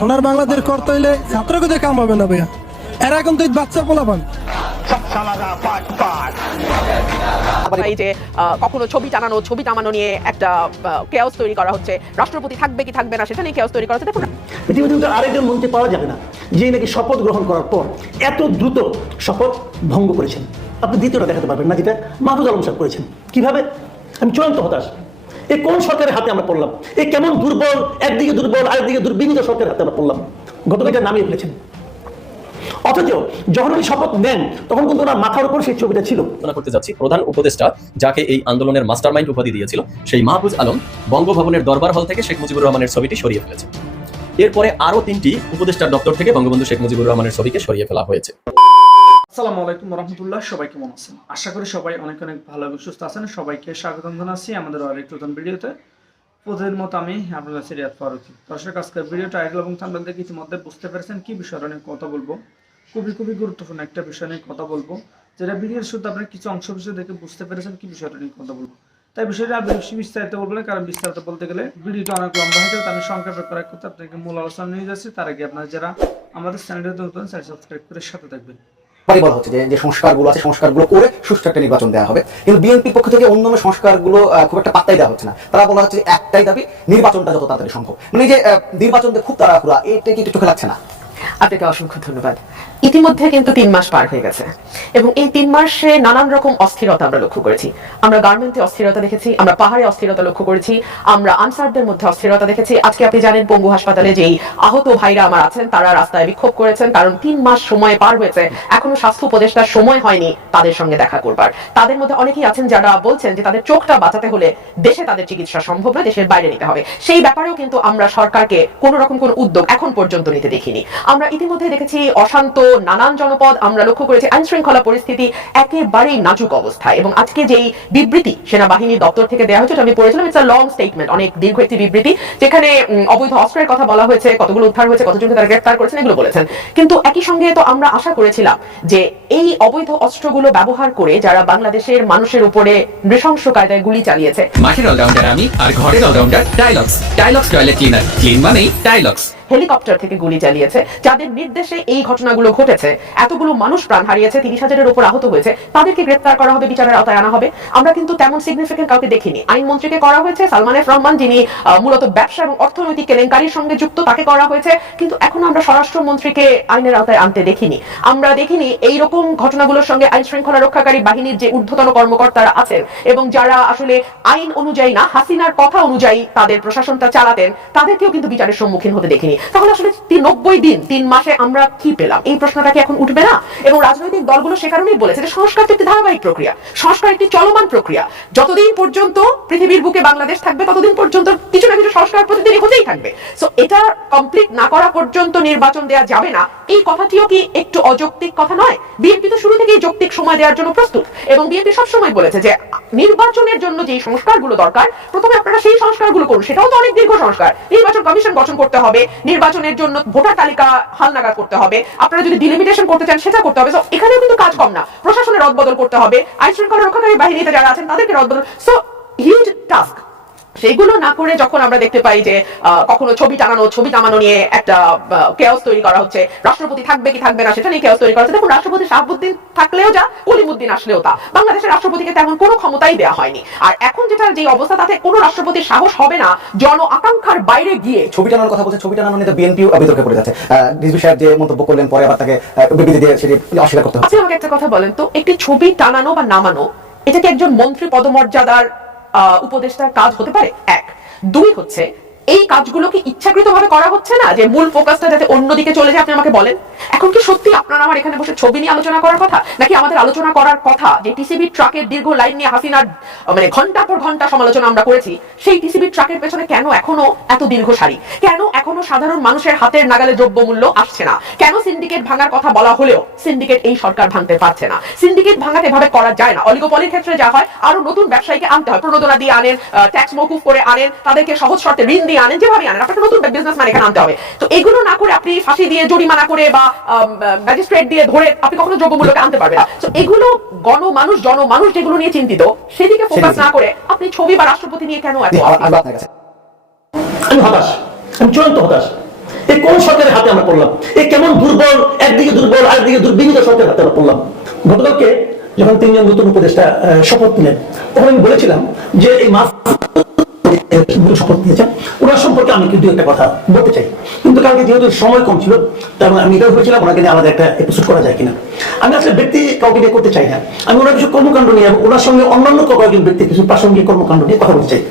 সোনার বাংলাদেশ করতে হইলে ছাত্রকে কাম হবে না ভাইয়া, এরা এখন তো বাচ্চা পোলাপান। এই যে কখনো ছবি টানানো নিয়ে একটা কেওস তৈরি করা হচ্ছে, রাষ্ট্রপতি থাকবে কি থাকবে না সেটা নিয়ে কেওস তৈরি করা হচ্ছে। দেখুন পৃথিবীতে আরেকজন মন্ত্রী পাওয়া যাবে না যে নাকি শপথ গ্রহণ করার পর এত দ্রুত শপথ ভঙ্গ করেছেন। আপনি দ্বিতীয়টা দেখাতে পারবেন না, যেটা মাহফুজ আলম সাহেব করেছেন। কিভাবে? আমি চূড়ান্ত হতাশ। এই কোন সরকারের হাতে আমরা পড়লাম? এই কেমন দুর্বল, একদিকে দুর্বল আরেকদিকে দুর্বিনীত সরকারের হাতে আমরা পড়লাম। গতকালটা নামিয়ে ফেলেছেন। অথচ যখন উনি শপথ নেন তখন কিন্তু ওনার মাথার উপর সেই ছবিটা ছিল। করতে যাচ্ছি প্রধান উপদেষ্টা যাকে এই আন্দোলনের মাস্টারমাইন্ড উপাধি দিয়েছিল সেই মাহফুজ আলম বঙ্গভবনের দরবার হল থেকে শেখ মুজিবুর রহমানের ছবিটি সরিয়ে ফেলেছে। এরপরে আরো 3টি উপদেষ্টার দপ্তর থেকে বঙ্গবন্ধু শেখ মুজিবুর রহমানের ছবিকে সরিয়ে ফেলা হয়েছে। আসসালামু আলাইকুম রহমতুল্লাহ, সবাই কেমন আছেন? আশা করি সবাই অনেক ভালো এবং সুস্থ আছেন। সবাইকে স্বাগতম জানাচ্ছি আমাদের আরেকটি নতুন ভিডিওতে। প্রতিদিন মতো আমি আপনাদের সিরিয়াত ফারুকি। দর্শক, আজকের ভিডিও টাইটেল এবং থাম্বনেল দেখে ইতিমধ্যে বুঝতে পেরেছেন কি বিষয় নিয়ে কথা বলবো। খুবই গুরুত্বপূর্ণ একটা বিষয় নিয়ে কথা বলবো, যেটা ভিডিওর শুরুতে আপনারা কিছু অংশ বিষয় দেখে বুঝতে পেরেছেন কি বিষয়টা নিয়ে কথা বলবো। তাই বিষয়টা আমি বেশি বিস্তারিত বলবো না, কারণ বিস্তারিত বলতে গেলে ভিডিওটা অনেক লম্বা হয়ে যাবে। আমি সংক্ষেপে করার কথা আপনাকে মূল আলোচনা নিয়ে যাচ্ছি। তার আগে আপনারা যারা আমাদের চ্যানেলটা নতুন চ্যানেল সাবস্ক্রাইব করে সাথে থাকবেন। বলা হচ্ছে যে সংস্কারগুলো আছে সংস্কারগুলো করে সুষ্ঠু একটা নির্বাচন দেওয়া হবে, কিন্তু বিএনপির পক্ষ থেকে অন্যান্য সংস্কারগুলো খুব একটা পাত্তাই দেওয়া হচ্ছে না। তারা বলা হচ্ছে একটাই দাবি, নির্বাচনটা যত তাড়াতাড়ি সম্ভব। মানে যে নির্বাচন খুব তাড়াহুড়া, এটা কি একটু চোখে লাগছে না? আপনাকে অসংখ্য ধন্যবাদ। ইতিমধ্যে কিন্তু 3 মাস পার হয়ে গেছে এবং এই 3 মাসে নানান রকম অস্থিরতা আমরা লক্ষ্য করেছি। আমরা গার্মেন্টে অস্থিরতা দেখেছি, আমরা পাহাড়ে অস্থিরতা লক্ষ্য করেছি, আমরা আনসারদের মধ্যে অস্থিরতা দেখেছি। আজকে আপনি জানেন পঙ্গু হাসপাতালে যেই আহত ভাইরা আমার আছেন তারা রাস্তায় বিক্ষোভ করেছেন, কারণ 3 মাস সময় পার হয়েছে, এখনো স্বাস্থ্য উপদেষ্টার সময় হয়নি তাদের সঙ্গে দেখা করবার। তাদের মধ্যে অনেকেই আছেন যারা বলছেন যে তাদের চোখটা বাঁচাতে হলে দেশে তাদের চিকিৎসা সম্ভব নয়, দেশের বাইরে নিতে হবে। সেই ব্যাপারেও কিন্তু আমরা সরকারকে কোনো রকম কোনো উদ্যোগ এখন পর্যন্ত নিতে দেখিনি। আমরা ইতিমধ্যে দেখেছি অশান্ত নানান জনপদ, আমরা লক্ষ্য করেছি আইন শৃঙ্খলা পরিস্থিতি একেবারেই নাজুক অবস্থায়। এবং আজকে যেই বিবৃতি সেনাবাহিনীর দপ্তর থেকে দেওয়া হয়েছে আমি পড়েছিলাম, ইটস আ লং স্টেটমেন্ট, অনেক দীর্ঘ একটি বিবৃতি, যেখানে অবৈধ অস্ত্রের কথা বলা হয়েছে, কতগুলো উদ্ধার হয়েছে, কতজনকে তারা গ্রেফতার করেছেন, এগুলো বলেছেন। কিন্তু একই সঙ্গে তো আমরা আশা করেছিলাম যে এই অবৈধ অস্ত্রগুলো ব্যবহার করে যারা বাংলাদেশের মানুষের উপরে নৃশংস কায়দায় গুলি চালিয়েছে। মাঠের অলরাউন্ডার আমি, আর ঘরের allrounder Tylox. Tylox toilet cleaner, clean মানেই টাইলক্স। হেলিকপ্টার থেকে গুলি চালিয়েছে, যাদের নির্দেশে এই ঘটনাগুলো ঘটেছে, এতগুলো মানুষ প্রাণ হারিয়েছে, 30,000-এর উপর আহত হয়েছে, তাদেরকে গ্রেফতার করা হবে, বিচারের আওতায় আনা হবে। আমরা কিন্তু তেমন সিগনিফিকেন্ট কাউকে দেখিনি। আইনমন্ত্রীকে করা হয়েছে, সালমান এফ রহমান যিনি মূলত ব্যবসা এবং অর্থনৈতিক কেলেঙ্কারির সঙ্গে যুক্ত, তাকে করা হয়েছে, কিন্তু এখনো আমরা স্বরাষ্ট্রমন্ত্রীকে আইনের আওতায় আনতে দেখিনি। আমরা দেখিনি এইরকম ঘটনাগুলোর সঙ্গে আইন শৃঙ্খলা রক্ষাকারী বাহিনীর যে ঊর্ধ্বতন কর্মকর্তারা আছেন এবং যারা আসলে আইন অনুযায়ী না হাসিনার কথা অনুযায়ী তাদের প্রশাসনটা চালাতেন, তাদেরকেও কিন্তু বিচারের সম্মুখীন হতে দেখিনি। তাহলে আসলে 90 দিন 3 মাসে আমরা কি পেলাম? এই প্রশ্নটা কি এখন উঠবে না? এবং রাজনৈতিক দলগুলো সে কারণেই বলেছে যে সংস্কার তো একটি ধারাবাহিক প্রক্রিয়া, সংস্কার একটি চলমান প্রক্রিয়া। যতদিন পর্যন্ত পৃথিবীর বুকে বাংলাদেশ থাকবে ততদিন পর্যন্ত কিছু না কিছু সংস্কার প্রতিদিনই হতেই থাকবে। সো এটা কমপ্লিট না করা পর্যন্ত নির্বাচন দেওয়া যাবে না, এই কথাটিও কি একটু অযৌক্তিক কথা নয়? বিএনপি তো শুরু থেকেই যৌক্তিক সময় দেওয়ার জন্য প্রস্তুত এবং বিএনপি সবসময় বলেছে যে নির্বাচনের জন্য যে সংস্কারগুলো দরকার প্রথমে আপনারা সেই সংস্কারগুলো করুন। সেটাও তো অনেক দীর্ঘ সংস্কার। নির্বাচন কমিশন গঠন করতে হবে, নির্বাচনের জন্য ভোটার তালিকা হালনাগাদ করতে হবে, আপনারা যদি ডিলিমিটেশন করতে চান সেটা করতে হবে। সো এখানেও কিন্তু কাজ কম না, প্রশাসনের রদবদল করতে হবে, আইন শৃঙ্খলা রক্ষাকারী বাহিনীতে যারা আছেন তাদেরকে রদবদল। So huge task. সেগুলো না করে যখন আমরা দেখতে পাই যে কখনো ছবি টানানো নিয়ে একটা কেওস তৈরি করা হচ্ছে, রাষ্ট্রপতি থাকবে কি থাকবে না সেটা নিয়ে কেওস তৈরি করা হচ্ছে। দেখুন, রাষ্ট্রপতি শাহাবুদ্দিন থাকলেও যা, কলিমুদ্দিন আসলেও তা, বাংলাদেশের রাষ্ট্রপতিকে তেমন কোনো ক্ষমতাই দেওয়া হয়নি। আর এখন যেটা যে অবস্থা, তাতে কোনো রাষ্ট্রপতির সাহস হবে না জন আকাঙ্ক্ষার বাইরে গিয়ে ছবি টানানোর কথা বলছে, ছবি টানানো নিয়ে বিএনপিও বিতর্কে পড়ে যাচ্ছে। রিজভী সাহেব যে মন্তব্য করলেন পরে আবার তাকে বিবৃতি দিয়ে সেটি অস্বীকার করতে হবে। আচ্ছা, আমাকে একটা কথা বলেন তো, একটি ছবি টানানো বা নামানো এটা কি একজন মন্ত্রী পদমর্যাদার উপদেষ্টার কাজ হতে পারে? 1। 2 হচ্ছে এই কাজগুলো কি ইচ্ছাকৃতভাবে করা হচ্ছে না, যে মূল ফোকাসটা যাতে অন্যদিকে চলে যায়? আপনি আমাকে বলেন, এখন কি সত্যি আপনারা আমার এখানে বসে ছবি নিয়ে আলোচনা করার কথা, নাকি আমাদের আলোচনা করার কথা যে টিসিবি ট্রাকের দীর্ঘ লাইন নিয়ে হাসিনার মানে ঘন্টা পর ঘন্টা সমালোচনা আমরা করেছি, সেই টিসিবি ট্রাকের পেছনে কেন এখনো এত দীর্ঘ সারি? কেন এখনো সাধারণ মানুষের হাতের নাগালে দ্রব্যমূল্য আসছে না? কেন সিন্ডিকেট ভাঙার কথা বলা হলেও সিন্ডিকেট এই সরকার ভাঙতে পারছে না? সিন্ডিকেট ভাঙাতে এভাবে করা যায় না। অলিগোপলির ক্ষেত্রে যা হয়, আরো নতুন ব্যবসায়ীকে আনতে হয়, প্রণোদনা দিয়ে আনেন, ট্যাক্স মওকুফ করে আনেন, তাদেরকে সহজ শর্তে ঋণ দিয়ে আনেন, যেভাবে আনেন, আপনাকে নতুন বিজনেসম্যান এখানে আনতে হবে। তো এগুলো না করে আপনি ফাঁসি দিয়ে জরিমানা করে বা ম্যাজিস্ট্রেট দিয়ে ধরে আপনি কখনো দ্রব্যমূল্যকে আনতে পারবেন না। তো এগুলো জনমানুষ যেগুলো নিয়ে চিন্তিত সেদিকে ফোকাস না করে আপনি ছবি বা রাষ্ট্রপতি নিয়ে কেন এত? আমি হতাশ, আমি চূড়ান্ত হতাশ। এই কোন সরকারের হাতে আমরা পড়লাম? এই কেমন দুর্বল, একদিকে দুর্বল আরেকদিকে দুর্বিনীত সরকারের হাতে আমরা পড়লাম। গতকালকে যখন তিনজন নতুন উপদেষ্টা শপথ নিলেন, তখন আমি বলেছিলাম যে এই শপথ নিয়েছেন ওনার সম্পর্কে আমি কিন্তু একটা কথা বলতে চাই, কিন্তু কালকে যেহেতু সময় কম ছিল তার আমি এটাও ভেবেছিলাম ওনাকে নিয়ে আলাদা একটা এপিসোড করা যায় কিনা। আমি আসলে ব্যক্তি কাউকে নিয়ে করতে চাই না, আমি ওনার কিছু কর্মকাণ্ড নিয়ে এবং ওনার সঙ্গে অন্যান্য কয়েকজন ব্যক্তি কিছু প্রাসঙ্গিক কর্মকাণ্ড নিয়ে কথা বলতে চাই।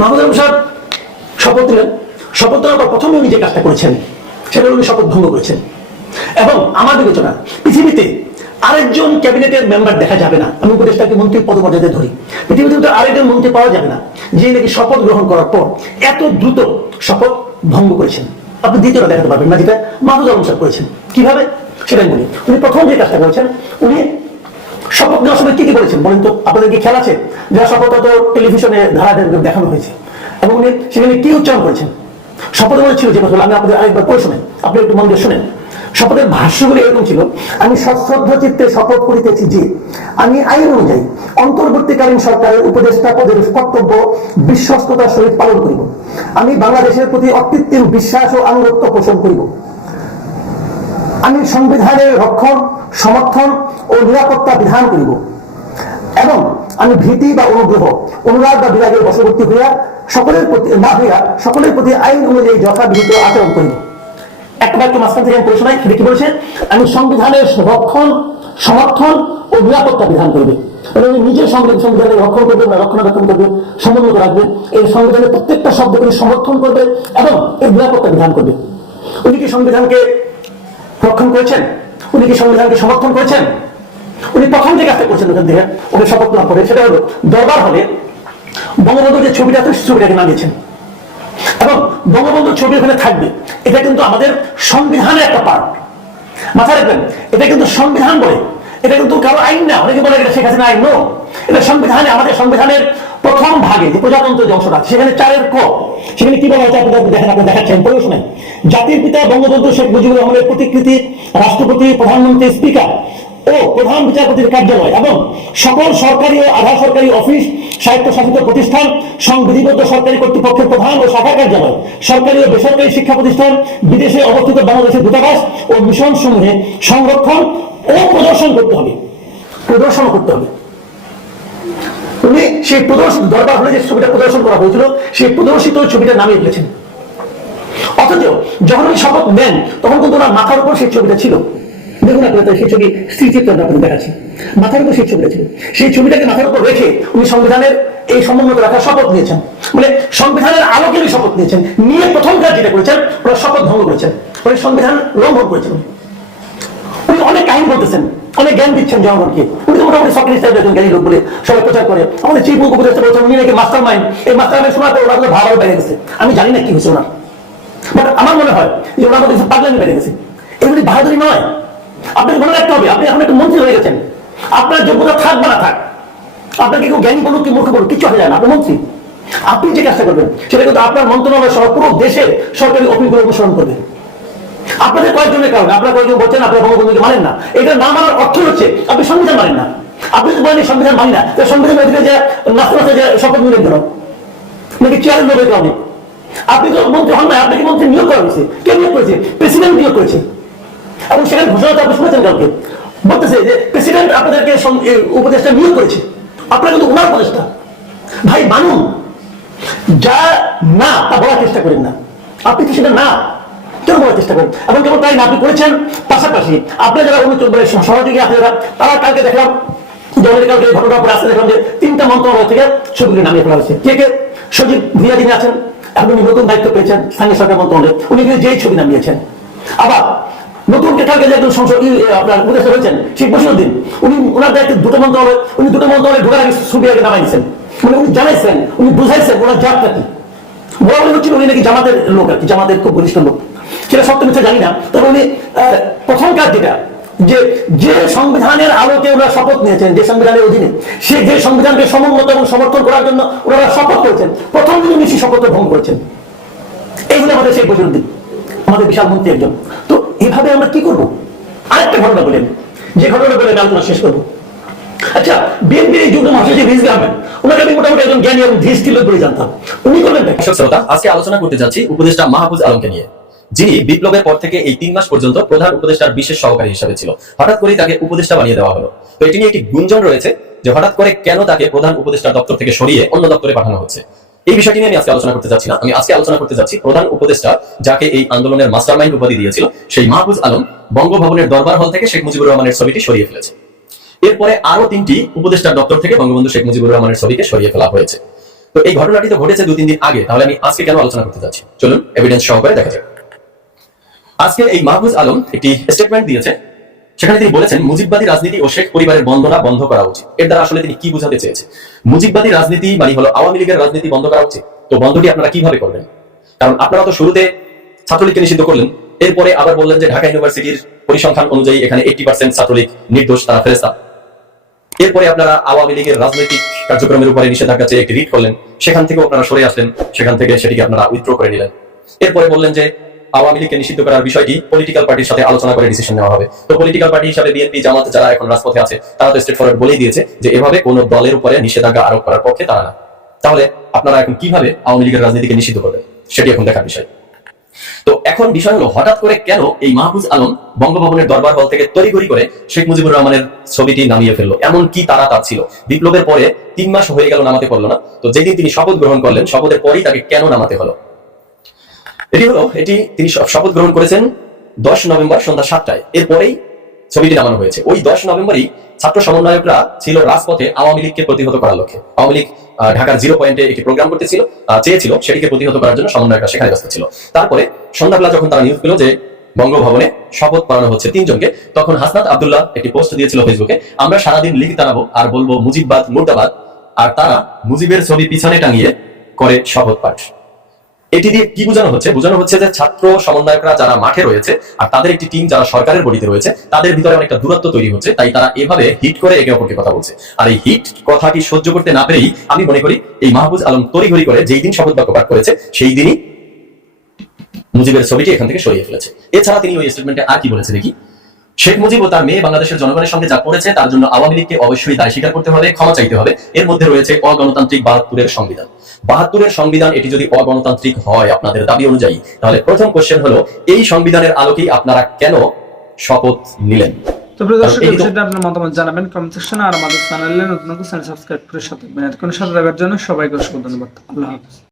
মাহমুদ আলম সাহেব শপথ নিলেন, শপথ নেওয়ার পর প্রথমে উনি যে কাজটা করেছেন সেটা উনি শপথ ভঙ্গ করেছেন। এবং আমার বিবেচনা পৃথিবীতে আরেকজন ক্যাবিনেটের মেম্বার দেখা যাবে না, আমি উপদেষ্টাকে মন্ত্রীর পদমর্যাদায় ধরি, পৃথিবীতে আরেকজন মন্ত্রী পাওয়া যাবে না যে নাকি শপথ গ্রহণ করার পর এত দ্রুত শপথ ভঙ্গ করেছেন। আপনি দ্বিতীয়টা দেখাতে পারবেন না যেটা মাহমুদ আলম সাহেব করেছেন। কিভাবে সেটাই বলি। উনি প্রথম যে কাজটা করেছেন, উনি শপথ নেওয়ার সময় কি কি বলেছেন বলেন তো? আপনাদের কি খেয়াল আছে? যারা শপথ তো টেলিভিশনে ধারাবাহিক দেখানো হয়েছে এবং উনি সেখানে কি উচ্চারণ করেছেন? শপথের মধ্যে ছিল যে কথা, আমি আপনাদের আরেকবার পড়ে শোনেন, আপনি একটু মন দিয়ে শোনেন। শপথের ভাষ্যগুলো এরকম ছিল: আমি সশ্রদ্ধ চিত্তে শপথ করিতেছি যে আমি আইন অনুযায়ী অন্তর্বর্তীকালীন সরকারের উপদেষ্টা পদের কর্তব্য বিশ্বস্ততার সহিত পালন করিব। আমি বাংলাদেশের প্রতি অকৃত্রিম বিশ্বাস ও আনুগত্য পোষণ করিব। আমি সংবিধানের রক্ষণ, সমর্থন ও নিরাপত্তা বিধান করিব এবং আমি ভীতি বা অনুগ্রহ, অনুরাগ বা বিরাগের বশবর্তী হইয়া সকলের প্রতি না হইয়া সকলের প্রতি আইন অনুযায়ী যথাবিহিত আচরণ করিব। একটা বাক্য মাঝখান থেকে আমি পড়ে শোনাই, সেটা কি বলেছে? আমি সংবিধানের রক্ষণ, সমর্থন ও নিরাপত্তা বিধান করবে। উনি নিজের সংবিধানের রক্ষণ করবেন না রক্ষণাবেক্ষণ করবে, সমুন্নত রাখবেন, এই সংবিধানের প্রত্যেকটা শব্দকে সমর্থন করবে এবং এর নিরাপত্তা বিধান করবে। উনি কি সংবিধানকে রক্ষণ করেছেন? উনি কি সংবিধানকে সমর্থন করেছেন? উনি প্রথম যে কাজটা করছেন ওখান থেকে উনি শপথ না করে, সেটা হলো দরবার হলে বঙ্গবন্ধুর যে ছবিটা আছে ছবিটাকে নামিয়েছেন এবং বঙ্গবন্ধুর ছবি ওখানে থাকবে। এটা কিন্তু আমাদের সংবিধানের একটা পার্ট, মাথায় রাখবেন। এটা কিন্তু সংবিধান বলে, এটা কিন্তু কারো আইন না। অনেকে বলে এটা শেখ হাসিনা আইন, নো, এটা সংবিধানে, আমাদের সংবিধানের প্রথম ভাগে যে প্রজাতন্ত্র যে অংশটা আছে সেখানে 4 ক, সেখানে কি বলা হয়েছে আপনাদের দেখেন, আপনি দেখাচ্ছেন পড়ে শোনেন। জাতির পিতা বঙ্গবন্ধু শেখ মুজিবুর রহমানের প্রতিকৃতি, রাষ্ট্রপতি, প্রধানমন্ত্রী, স্পিকার ও প্রধান বিচারপতির কার্যালয় এবং সকল সরকারি ও আধা সরকারি অফিস, স্বায়ত্তশাসিত প্রতিষ্ঠান, সংবিধিবদ্ধ সরকারি কর্তৃপক্ষের প্রধান ও শাখা কার্যালয়, সরকারি ও বেসরকারি শিক্ষা প্রতিষ্ঠান, বিদেশে অবস্থিত বাংলাদেশের দূতাবাস ও মিশন সমূহে সংরক্ষণ ও প্রদর্শন করতে হবে। প্রদর্শন করতে হবে। উনি সেই প্রদর্শন, দরবার হলে যে ছবিটা প্রদর্শন করা হয়েছিল সেই প্রদর্শিত ছবিটা নামিয়ে ফেলেছেন। অথচ যখন উনি শপথ নেন তখন কিন্তু ওনার মাথার উপর সেই ছবিটা ছিল। দেখুন আপনাদের সেই ছবি স্মৃতিচিত্র আপনাদের দেখাচ্ছি, মাথার উপর সেই ছবিটা ছিল। সেই ছবিটাকে মাথার উপর রেখে উনি সংবিধানের এই সমুন্নত রাখার শপথ নিয়েছেন। মানে সংবিধানের আলোকে উনি শপথ নিয়েছেন, নিয়ে প্রথম কাজ যেটা করেছেন ওরা শপথ ভঙ্গ করেছেন, উনি সংবিধান লঙ্ঘন করেছেন। উনি অনেক আইন বলতেছেন, অনেক জ্ঞান দিচ্ছেন জনগণকে। উনি তো মোটামুটি সক্রেটিস টাইপের একজন জ্ঞানী লোক বলে সবাই প্রচার করে। আমাদের চিফ উপদেষ্টা বলছেন উনি নাকি মাস্টার মাইন্ড। এই মাস্টার মাইন্ড শোনার পর ওরা ভালো বেড়ে গেছে। আমি জানি না কি হয়েছে ওনার, বাট আমার মনে হয় যে ওনার মধ্যে পাগলামি বেড়ে গেছে। এগুলি বাহাদুরি নয়। আপনাকে মনে রাখতে হবে, আপনি এখন একটা মন্ত্রী হয়ে গেছেন, আপনার যোগ্যতা থাক বা না থাক, আপনাকে কেউ জ্ঞানী বলুক কি মূর্খ বলুক, কিছু হয়ে যায় না, আপনি মন্ত্রী। আপনি যে কাজটা করবেন সেটা কিন্তু আপনার মন্ত্রণালয় সহ পুরো দেশের সরকারি অফিসগুলো অনুসরণ করবে। আপনাদের কয়েকজনের কারণে আপনারা কয়েকজন বলছেন আপনারা বঙ্গবন্ধুকে মানেন না, এটা না মানার অর্থ হচ্ছে আপনি সংবিধান মানেন না। আপনি যদি বলেন সংবিধান মানি না, সংবিধান অধীনে যে নাচতে নাচতে যে শপথ নিলেন কেন, নাকি চেয়ারের লোকের কারণে? আপনি তো মন্ত্রী হন না, আপনাকে মন্ত্রী নিয়োগ করা হয়েছে। কে নিয়োগ করেছে? প্রেসিডেন্ট নিয়োগ করেছে। এবং সেখানে ঘোষণা আপনি শুনেছেন কালকে বলতেছে যে প্রেসিডেন্ট আপনাদেরকে উপদেষ্টা নিয়োগ করেছে, আপনারা কিন্তু ওনার উপদেষ্টা। ভাই মানুন, যা না তা বলার চেষ্টা করেন না। আপনি তো সেটা না কেন বলার চেষ্টা করেন? এবং কেবল তাই না, আপনি করেছেন। পাশাপাশি আপনারা যারা সহযোগী আছে তারা কালকে দেখলাম যে কালকে ঘটনার পরে আসতে দেখলাম যে 3টা মন্ত্রণালয় থেকে ছবিগুলি নামিয়ে ফেলা হয়েছে। কে কে? সচিব ভূঁইয়া যিনি আছেন, এখন উনি নতুন দায়িত্ব পেয়েছেন স্থানীয় সরকার মন্ত্রণালয়ে, উনি কিন্তু যেই ছবি নামিয়েছেন। আবার নতুন কালকে যে একজন সংসদ আপনার উপদেষ্টা হয়েছেন শেখ বশিরউদ্দিন, উনি ওনার দায়িত্বে 2টা মন্ত্রণালয়, উনি 2টা মন্ত্রণালয়ে ঢোকার আগে ছবি আগে নামাই দিয়েছেন। মানে উনি জানাইছেন, উনি বুঝাইছেন ওনার জাতটা কি। বলা মনে হচ্ছিল উনি নাকি জামাতের লোক, আর কি জামাতের খুব ঘনিষ্ঠ লোক, সেটা সত্য মিথ্যা জানি না। তবে উনি প্রথম কাজ যেটা, যে সংবিধানের আলোকে ওনারা শপথ নিয়েছেন, যে সংবিধানের অধীনে, সে যে সংবিধানকে সমুন্নত এবং সমর্থন করার জন্য ওনারা শপথ করেছেন, প্রথম দিন উনি সেই শপথ ভঙ্গ করেছেন। এইগুলো আমাদের শেখ বশিরউদ্দিন, আমাদের বিশাল মন্ত্রী একজন। তো এভাবে আমরা কি করবো? আরেকটা ঘটনা বলেন, যে ঘটনা বলে আলোচনা শেষ করবো। আচ্ছা, বিএনপির এই যুগ্ম মহাসচিব রিজভী আহমেদ, ওনাকে আমি মোটামুটি একজন জ্ঞানী এবং ধীর স্থির লোক বলে জানতাম। উনি করবেন না। দর্শক শ্রোতা, আজকে আলোচনা করতে যাচ্ছি উপদেষ্টা মাহফুজ আলমকে নিয়ে, যিনি বিপ্লবের পর থেকে এই 3 মাস পর্যন্ত প্রধান উপদেষ্টার বিশেষ সহকারী হিসেবে ছিল। হঠাৎ করে তাকে উপদেষ্টা বানিয়ে দেওয়া হলো। তো এটি নিয়ে একটি গুঞ্জন রয়েছে যে হঠাৎ করে কেন তাকে প্রধান উপদেষ্টার দপ্তর থেকে সরিয়ে অন্য দপ্তরে পাঠানো হচ্ছে। এই বিষয়টি নিয়ে আমি আজকে আলোচনা করতে যাচ্ছি না। আমি আজকে আলোচনা করতে যাচ্ছি প্রধান উপদেষ্টা যাকে এই আন্দোলনের মাস্টারমাইন্ড উপাধি দিয়েছিল সেই মাহফুজ আলম বঙ্গভবনের দরবার হল থেকে শেখ মুজিবুর রহমানের ছবিটি সরিয়ে ফেলেছে। এরপরে আরো 3টি উপদেষ্টার দপ্তর থেকে বঙ্গবন্ধু শেখ মুজিবুর রহমানের ছবিকে সরিয়ে ফেলা হয়েছে। তো এই ঘটনাটি তো ঘটেছে 2-3 দিন আগে, তাহলে আমি আজকে কেন আলোচনা করতে যাচ্ছি, চলুন এভিডেন্স সহকারে দেখা যাক। আজকে এই মাহফুজ আলম একটি স্টেটমেন্ট দিয়েছে, সেখানে তিনি বলেছেন মুজিববাদী রাজনীতি ও শেখ পরিবারের বন্দনা বন্ধ করা উচিত। এর দ্বারা আসলে তিনি কি বোঝাতে চেয়েছে? মুজিববাদী রাজনীতি মানে হলো আওয়ামী লীগের রাজনীতি বন্ধ করা উচিত। তো বন্ধটি আপনারা কিভাবে করবেন? কারণ আপনারা তো শুরুতে ছাত্রলীগকে নিষিদ্ধ করলেন, এরপরে আবার বললেন যে ঢাকা ইউনিভার্সিটির পরিসংখ্যান অনুযায়ী এখানে 80% ছাত্রলীগ নির্দোষ, তারা ফেরেশতা। এরপরে আপনারা আওয়ামী লীগের রাজনৈতিক কার্যক্রমের উপরে নিষেধাজ্ঞা চেয়ে একটি রিট করলেন, সেখান থেকেও আপনারা সরে আসলেন, সেখান থেকে সেটিকে আপনারা উইথড্র করে নিলেন। এরপরে বললেন যে আওয়ামী লীগকে নিষিদ্ধ করার বিষয়টি পলিটিক্যাল পার্টির সাথে আলোচনা করে ডিসিশন নেওয়া হবে। তো পলিটিক্যাল পার্টি হিসাবে বিএনপি, জামাত যারা এখন রাজপথে আছে তারা তো স্ট্রেট ফরওয়ার্ড বলেই দিয়েছে যে এভাবে কোনো দলের উপরে নিষেধাজ্ঞা আরোপ করার পক্ষে তারা না। তাহলে আপনারা এখন কিভাবে আওয়ামী লীগের রাজনীতিকে নিষিদ্ধ করবেন সেটি এখন দেখার বিষয়। তো এখন বিষয় হলো হঠাৎ করে কেন এই মাহফুজ আলম বঙ্গভবনের দরবার হল থেকে তড়িঘড়ি করে শেখ মুজিবুর রহমানের ছবিটি নামিয়ে ফেললো? এমন কি তারা ছিল? বিপ্লবের পরে 3 মাস হয়ে গেল, নামাতে পারলো না। তো যেদিন তিনি শপথ গ্রহণ করলেন, শপথের পরেই তাকে কেন নামাতে হলো? এটি তিনি শপথ গ্রহণ করেছেন 10 নভেম্বর সন্ধ্যা 7টায়। এরপরেই ছবিটি নামানো হয়েছে। ওই 10 নভেম্বরই ছাত্র সমন্বয়করা ছিল রাজপথে আওয়ামী লীগকে প্রতিহত করার লক্ষ্যে। আওয়ামী লীগ ঢাকার 0 পয়েন্টে একটি প্রোগ্রাম করতে চেয়েছিল, সেটিকে প্রতিহত করার জন্য সমন্বয়করা সেখানে ব্যস্ত ছিল। তারপরে সন্ধ্যাবেলা যখন তারা নিউজ পেল যে বঙ্গভবনে শপথ পড়ানো হচ্ছে 3 জনকে, তখন হাসনাত আব্দুল্লাহ একটি পোস্ট দিয়েছিল ফেসবুকে, আমরা সারাদিন লিগ টানাবো আর বলবো মুজিববাদ মুর্দাবাদ, আর তারা মুজিবের ছবি পিছনে টাঙিয়ে করে শপথ পাঠ। এটি দিয়ে কি বোঝানো হচ্ছে? বোঝানো হচ্ছে যে ছাত্র সমন্বয়করা যারা মাঠে রয়েছে আর তাদের একটি টিম যারা সরকারের বডিতে রয়েছে, তাদের ভিতরে অনেকটা দূরত্ব তৈরি হচ্ছে, তাই তারা এভাবে হিট করে একে অপরকে কথা বলছে। আর এই হিট কথাটি সহ্য করতে না পেরেই আমি মনে করি এই মাহফুজ আলম তড়িঘড়ি করে যেই দিন শপথ বাক্য পাঠ করেছে সেই দিনই মুজিবের ছবিটি এখান থেকে সরিয়ে ফেলেছে। এছাড়া তিনি ওই স্টেটমেন্টে আর কি বলেছে দেখি, শেখ মুজিব ও তার মেয়ে বাংলাদেশের জনগণের সঙ্গে যা করেছে তার জন্য আওয়ামী লীগকে অবশ্যই দায় স্বীকার করতে হবে, ক্ষমা চাইতে হবে। এর মধ্যে রয়েছে অগণতান্ত্রিক 72-এর সংবিধান। 72-এর সংবিধান এটি যদি অগণতান্ত্রিক হয় আপনাদের দাবি অনুযায়ী, তাহলে প্রথম কোশ্চেন হলো এই সংবিধানের আলোকেই আপনারা কেন শপথ নিলেন? তো প্রিয় দর্শক, এই বিষয়টা আপনার মতামত জানাবেন কমেন্ট সেকশনে, আর আমাদের চ্যানেলে নতুন চ্যানেল সাবস্ক্রাইব করে সাথে থাকবেন। এতক্ষণ সাথে থাকার জন্য সবাইকে অসংখ্য ধন্যবাদ। আল্লাহ হাফেজ।